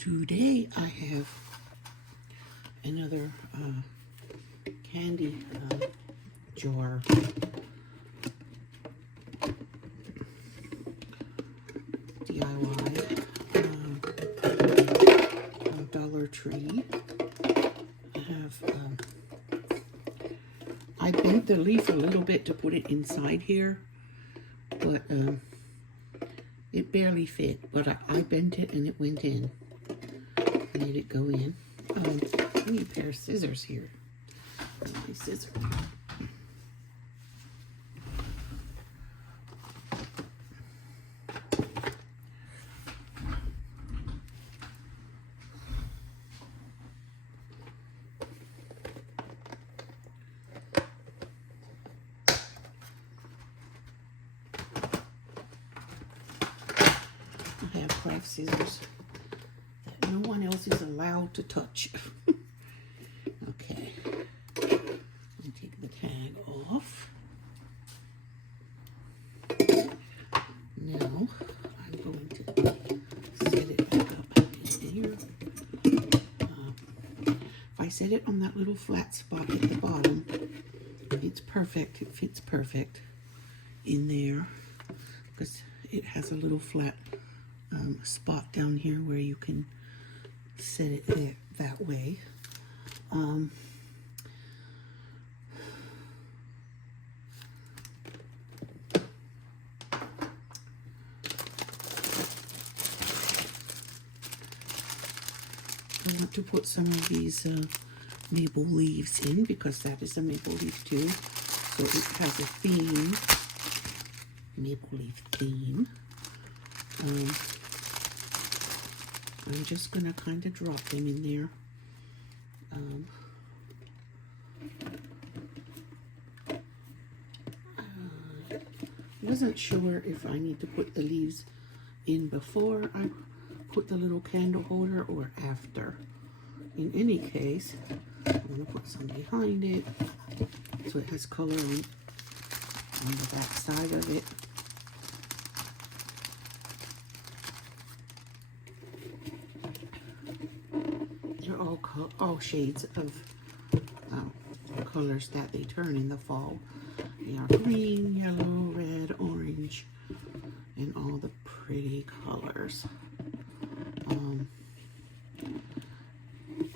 Today I have another candy jar. DIY Dollar Tree. I bent the leaf a little bit to put it inside here, but it barely fit, but I bent it and it went in. Made it go in. I need a pair of scissors here. My scissors. I have craft scissors that no one else is allowed to touch. Okay. Let me take the tag off. Now I'm going to set it back up in here. If I set it on that little flat spot at the bottom, it's perfect. It fits perfect in there because it has a little flat spot down here where you can set it there that way. I'm I want to put some of these maple leaves in because that is a maple leaf too. So it has a theme, maple leaf theme. I'm just going to kind of drop them in there. I wasn't sure if I need to put the leaves in before I put the little candle holder or after. In any case, I'm going to put some behind it so it has color on the back side of it. They're all shades of colors that they turn in the fall. They are green, yellow, red, orange, and all the pretty colors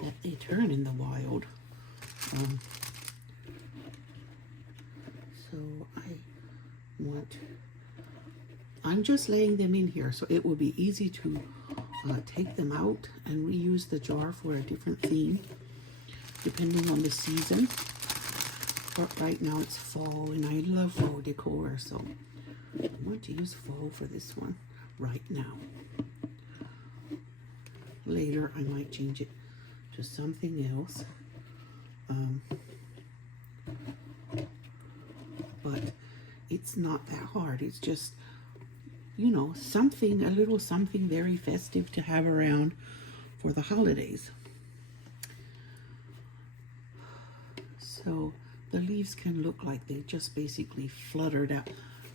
that they turn in the wild. So I'm just laying them in here so it will be easy to take them out and reuse the jar for a different theme depending on the season. But right now it's fall and I love fall decor, so I want to use fall for this one right now. Later I might change it to something else. But it's not that hard. It's just, you know, something, a little something very festive to have around for the holidays. So the leaves can look like they just basically fluttered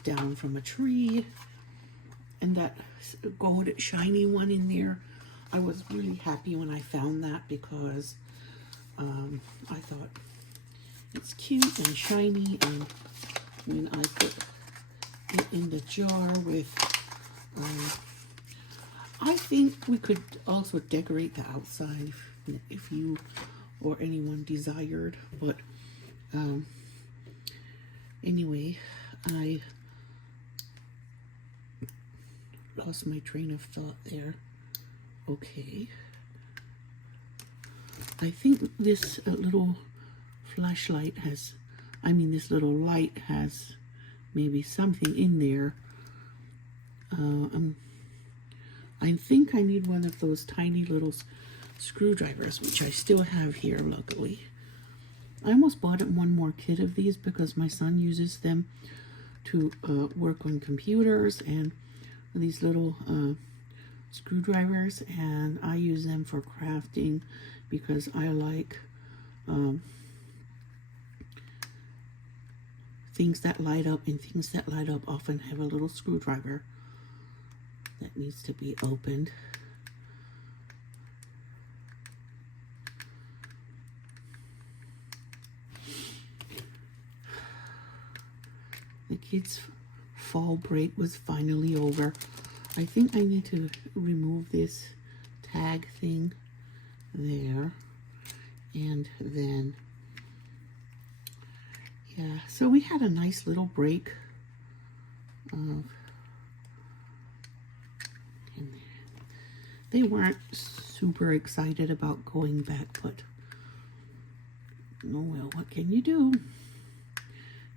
down from a tree. And that gold shiny one in there, I was really happy when I found that because I thought it's cute and shiny, and when I put it in the jar with, I think we could also decorate the outside if you or anyone desired, but anyway, I lost my train of thought there. Okay. I think this little flashlight has, this little light has maybe something in there. I think I need one of those tiny little screwdrivers, which I still have here, luckily. I almost bought one more kit of these because my son uses them to work on computers, and these little screwdrivers, and I use them for crafting because I like things that light up, and things that light up often have a little screwdriver that needs to be opened. The kids' fall break was finally over. I think I need to remove this tag thing there. And then, yeah, so we had a nice little break. And they weren't super excited about going back, but oh well, what can you do?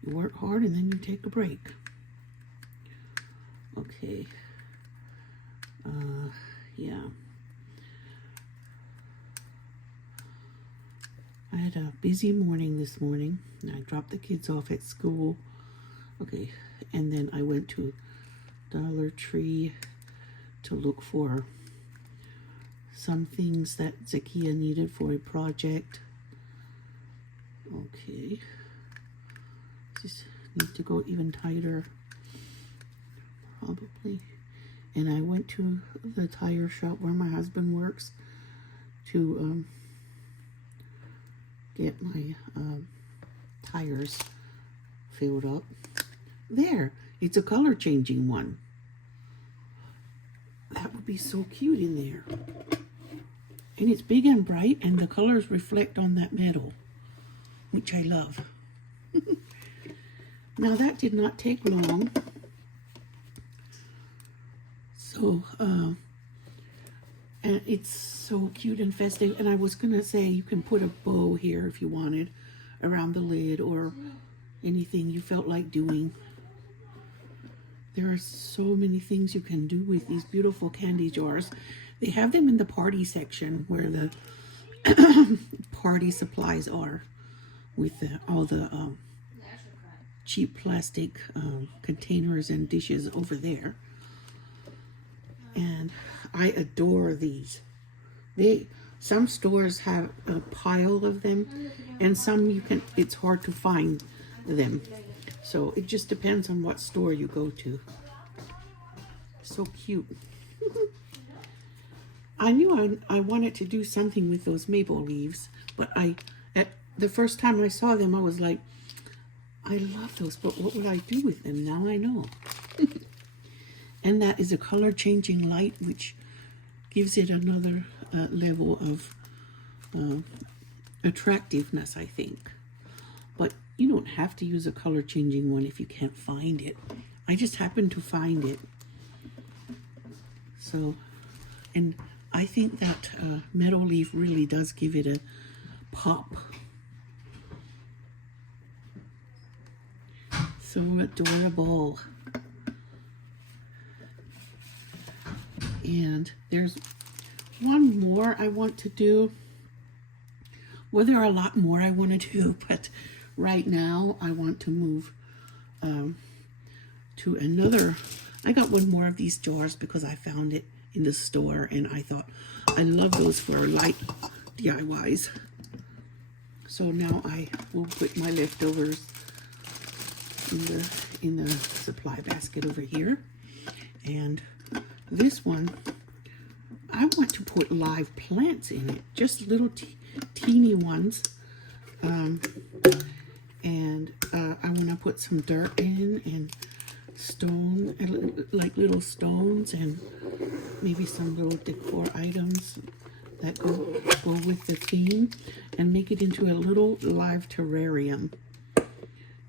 You work hard and then you take a break. Okay. Yeah. I had a busy morning this morning. I dropped the kids off at school. Okay, and then I went to Dollar Tree to look for some things that Zakia needed for a project. Okay. Just need to go even tighter, probably. And I went to the tire shop where my husband works to get my tires filled up. There, it's a color changing one. That would be so cute in there. And it's big and bright, and the colors reflect on that metal, which I love. Now that did not take long. So, and it's so cute and festive. And I was gonna say you can put a bow here if you wanted around the lid or anything you felt like doing. There are so many things you can do with these beautiful candy jars. They have them in the party section where the party supplies are, with all the cheap plastic containers and dishes over there. And I adore these. Some stores have a pile of them, and some it's hard to find them. So it just depends on what store you go to. So cute. I knew I wanted to do something with those maple leaves, but the first time I saw them, I was like, I love those, but what would I do with them? Now I know. And that is a color changing light, which gives it another level of attractiveness, I think. But you don't have to use a color changing one if you can't find it. I just happened to find it. So, and I think that metal leaf really does give it a pop. So adorable. And there's one more I want to do. Well, there are a lot more I want to do, but right now I want to move to another. I got one more of these jars because I found it in the store, and I thought I love those for light DIYs. So now I will put my leftovers in the supply basket over here. And this one, I want to put live plants in it, just little teeny ones. And I want to put some dirt in and stone, like little stones, and maybe some little decor items that go with the theme, and make it into a little live terrarium.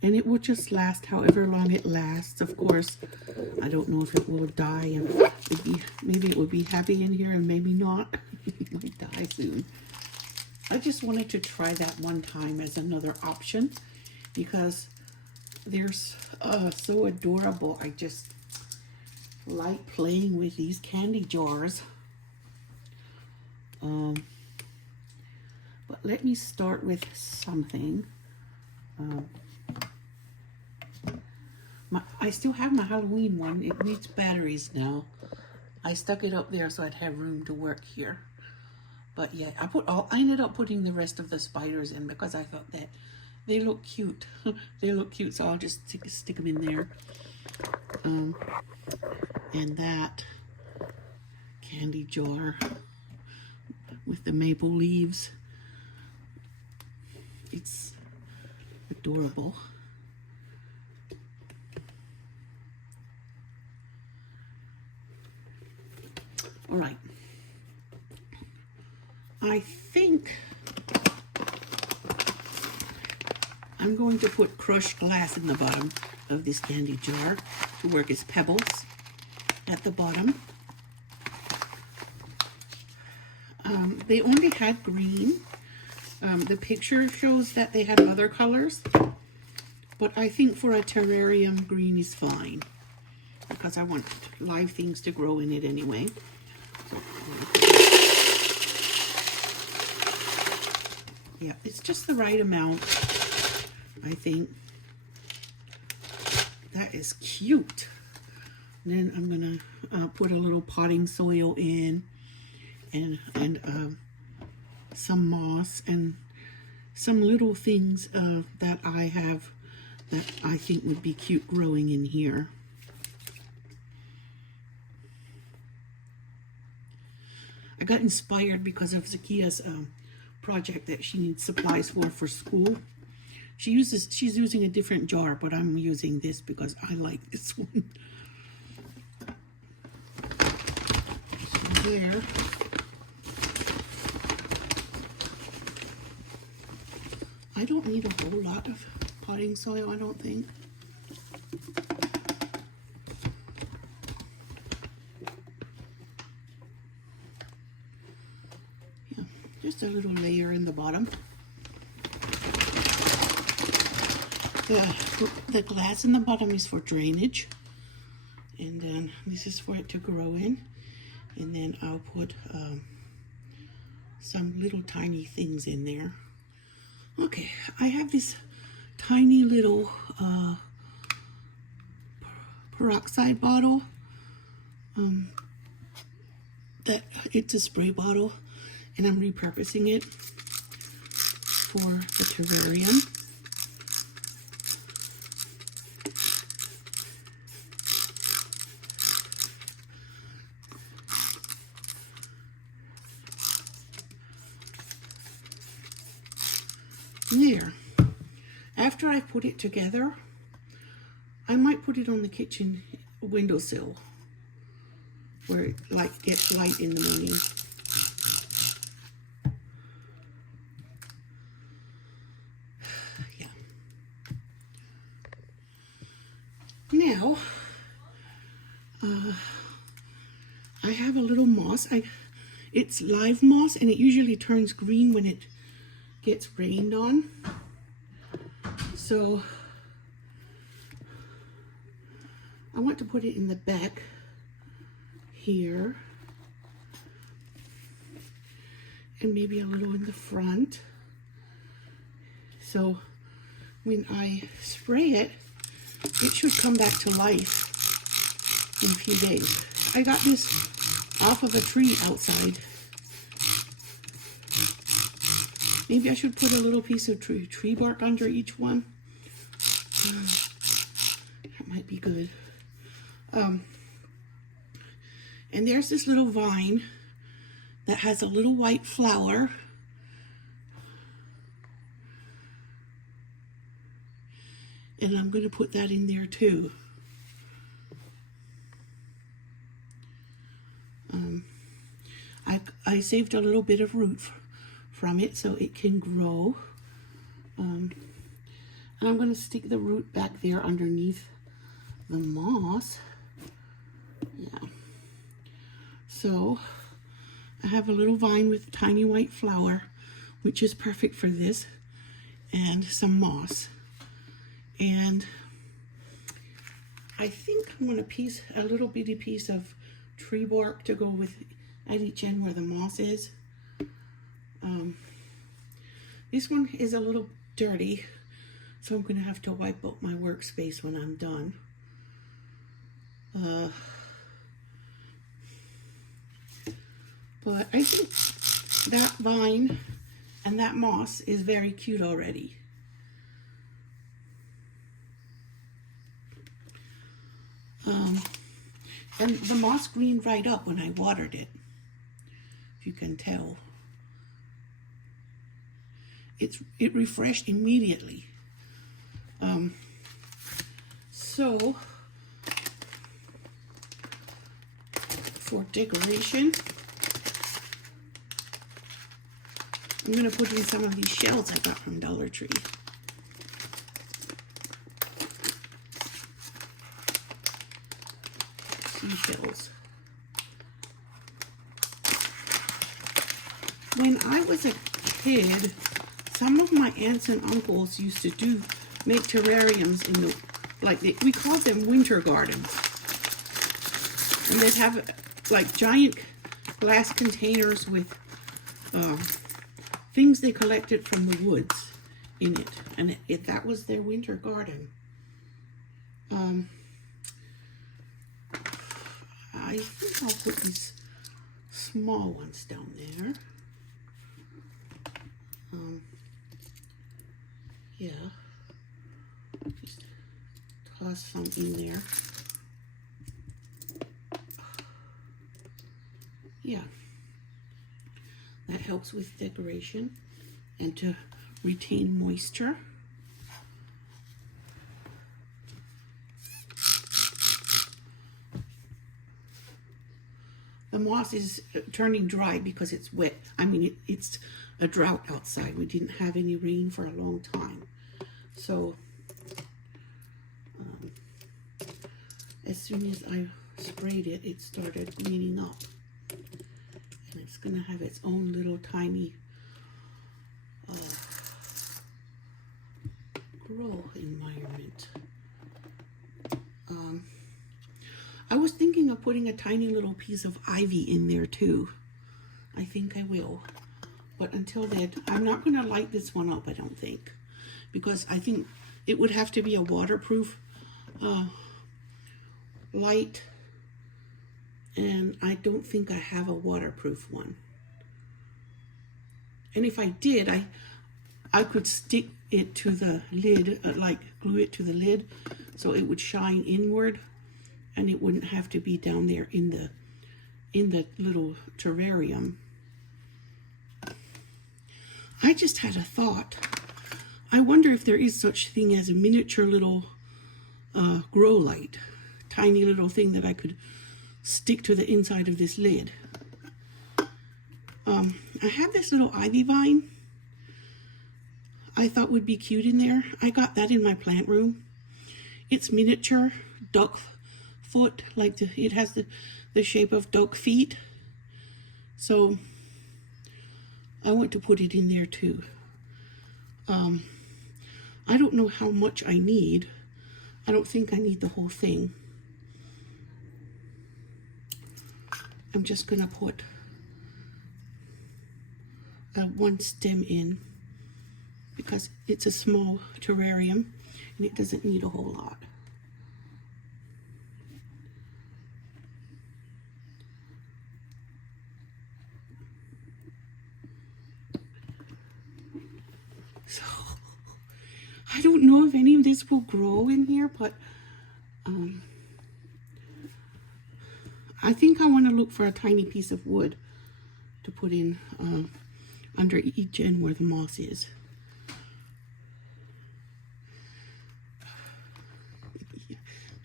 And it will just last however long it lasts. Of course, I don't know if it will die. And maybe it will be happy in here and maybe not. It might die soon. I just wanted to try that one time as another option because they're so adorable. I just like playing with these candy jars. But let me start with something. I still have my Halloween one. It needs batteries now. I stuck it up there so I'd have room to work here. But yeah, I ended up putting the rest of the spiders in because I thought that they look cute. They look cute, so I'll just stick them in there. And that candy jar with the maple leaves. It's adorable. All right. I think I'm going to put crushed glass in the bottom of this candy jar to work as pebbles at the bottom. They only had green. The picture shows that they had other colors, but I think for a terrarium, green is fine because I want live things to grow in it anyway. So, yeah, it's just the right amount, I think. That is cute. And then I'm gonna put a little potting soil in, and some moss and some little things that I have that I think would be cute growing in here. I got inspired because of Zakia's project that she needs supplies for school. She's using a different jar, but I'm using this because I like this one. So there. I don't need a whole lot of potting soil, I don't think. Yeah, just a little layer in the bottom. The glass in the bottom is for drainage, and then this is for it to grow in, and then I'll put some little tiny things in there. Okay, I have this tiny little peroxide bottle. That it's a spray bottle, and I'm repurposing it for the terrarium. There. After I put it together, I might put it on the kitchen windowsill where it gets light in the morning. Yeah. Now, I have a little moss. It's live moss, and it usually turns green when it gets rained on. So I want to put it in the back here, and maybe a little in the front. So when I spray it, it should come back to life in a few days. I got this off of a tree outside. Maybe I should put a little piece of tree bark under each one. That might be good. And there's this little vine that has a little white flower. And I'm going to put that in there too. I saved a little bit of root from it so it can grow. And I'm going to stick the root back there underneath the moss. Yeah. So I have a little vine with a tiny white flower, which is perfect for this, and some moss. And I think I'm going to a little bitty piece of tree bark to go with at each end where the moss is. This one is a little dirty, so I'm going to have to wipe out my workspace when I'm done. But I think that vine and that moss is very cute already. And the moss greened right up when I watered it, if you can tell. It refreshed immediately. So for decoration. I'm going to put in some of these shells I got from Dollar Tree. Seashells. When I was a kid, some of my aunts and uncles used to make terrariums in the, we call them winter gardens. And they'd have like giant glass containers with things they collected from the woods in it. And that was their winter garden. I think I'll put these small ones down there. Yeah, just toss some in there. Yeah, that helps with decoration and to retain moisture. The moss is turning dry because it's wet. I mean, it's a drought outside. We didn't have any rain for a long time. So, as soon as I sprayed it, it started greening up. And it's going to have its own little tiny grow environment. I was thinking of putting a tiny little piece of ivy in there too. I think I will. But until then, I'm not going to light this one up, I don't think. Because I think it would have to be a waterproof light. And I don't think I have a waterproof one. And if I did, I could stick it to the lid, like glue it to the lid, so it would shine inward. And it wouldn't have to be down there in the little terrarium. I just had a thought. I wonder if there is such thing as a miniature little grow light. Tiny little thing that I could stick to the inside of this lid. I have this little ivy vine I thought would be cute in there. I got that in my plant room. It's miniature duck foot, like it has the shape of duck feet. So I want to put it in there too. I don't know how much I need. I don't think I need the whole thing. I'm just gonna put one stem in because it's a small terrarium and it doesn't need a whole lot. So, I don't know if any of this will grow in here, but I think I want to look for a tiny piece of wood to put in under each end where the moss is.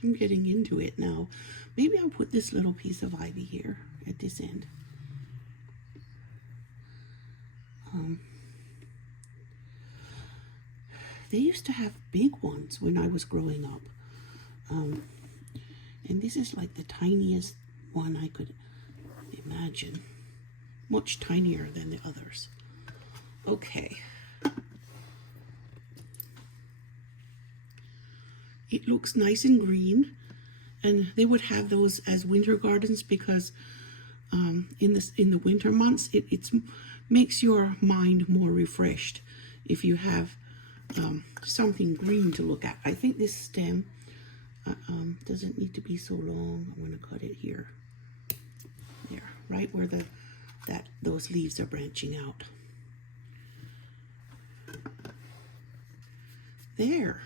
I'm getting into it now. Maybe I'll put this little piece of ivy here at this end. They used to have big ones when I was growing up. And this is like the tiniest one I could imagine. Much tinier than the others. Okay. It looks nice and green. And they would have those as winter gardens because in the winter months, it makes your mind more refreshed if you have something green to look at. I think this stem doesn't need to be so long. I'm going to cut it here. There, right where those leaves are branching out. There.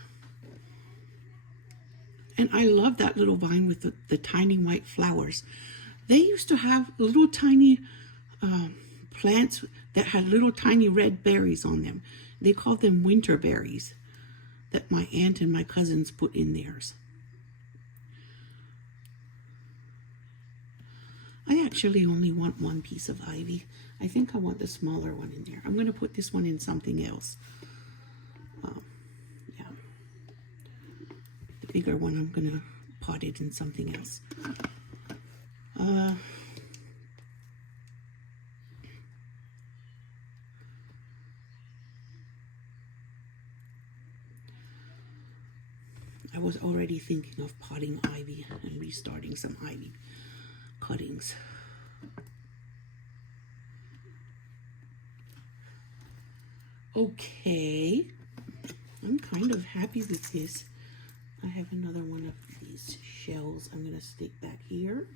And I love that little vine with the tiny white flowers. They used to have little tiny plants that had little tiny red berries on them. They called them winter berries that my aunt and my cousins put in theirs. I actually only want one piece of ivy. I think I want the smaller one in there. I'm going to put this one in something else. Yeah. The bigger one, I'm going to pot it in something else. I was already thinking of potting ivy and restarting some ivy cuttings. Okay, I'm kind of happy with this. I have another one of these shells I'm going to stick back here.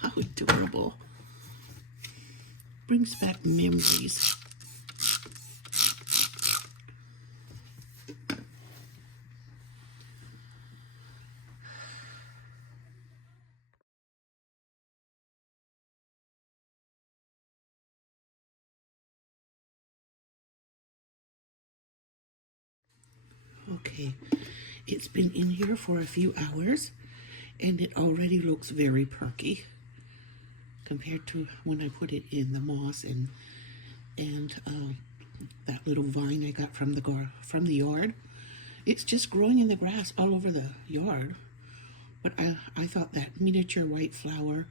How adorable. Brings back memories. Okay, it's been in here for a few hours and it already looks very perky compared to when I put it in the moss and that little vine I got from the yard. It's just growing in the grass all over the yard. But I thought that miniature white flower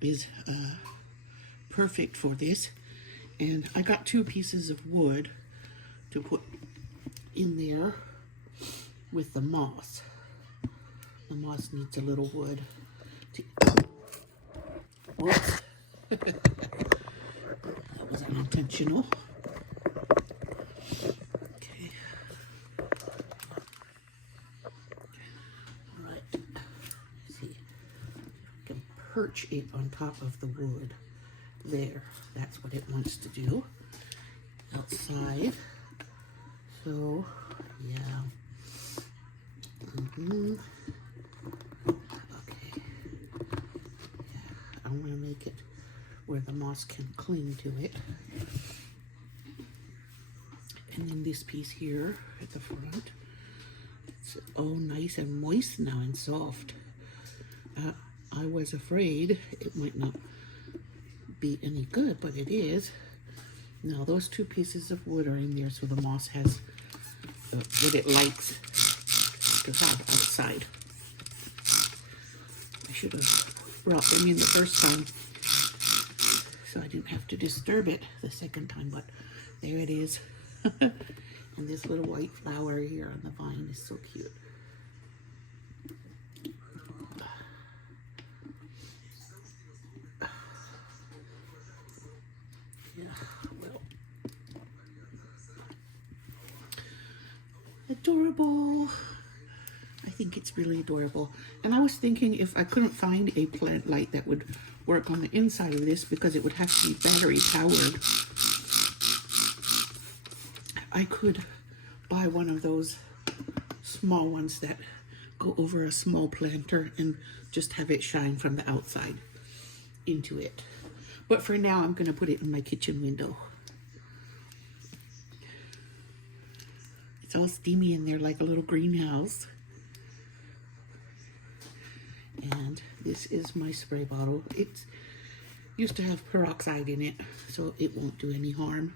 is perfect for this. And I got 2 pieces of wood to put in there with the moss. The moss needs a little wood. Whoops. That was unintentional. Okay. All right. Let's see. I can perch it on top of the wood. There. That's what it wants to do. Outside. So, yeah. Okay. Yeah, I'm going to make it where the moss can cling to it. And then this piece here at the front, it's all nice and moist now and soft. I was afraid it might not be any good, but it is. Now those 2 pieces of wood are in there so the moss has what it likes to have outside. I should have brought them in the first time so I didn't have to disturb it the second time, but there it is. And this little white flower here on the vine is so cute. Yeah, well, adorable. I think it's really adorable. And I was thinking if I couldn't find a plant light that would work on the inside of this because it would have to be battery powered, I could buy one of those small ones that go over a small planter and just have it shine from the outside into it. But for now, I'm going to put it in my kitchen window. It's all steamy in there like a little greenhouse. And this is my spray bottle. It used to have peroxide in it, so it won't do any harm.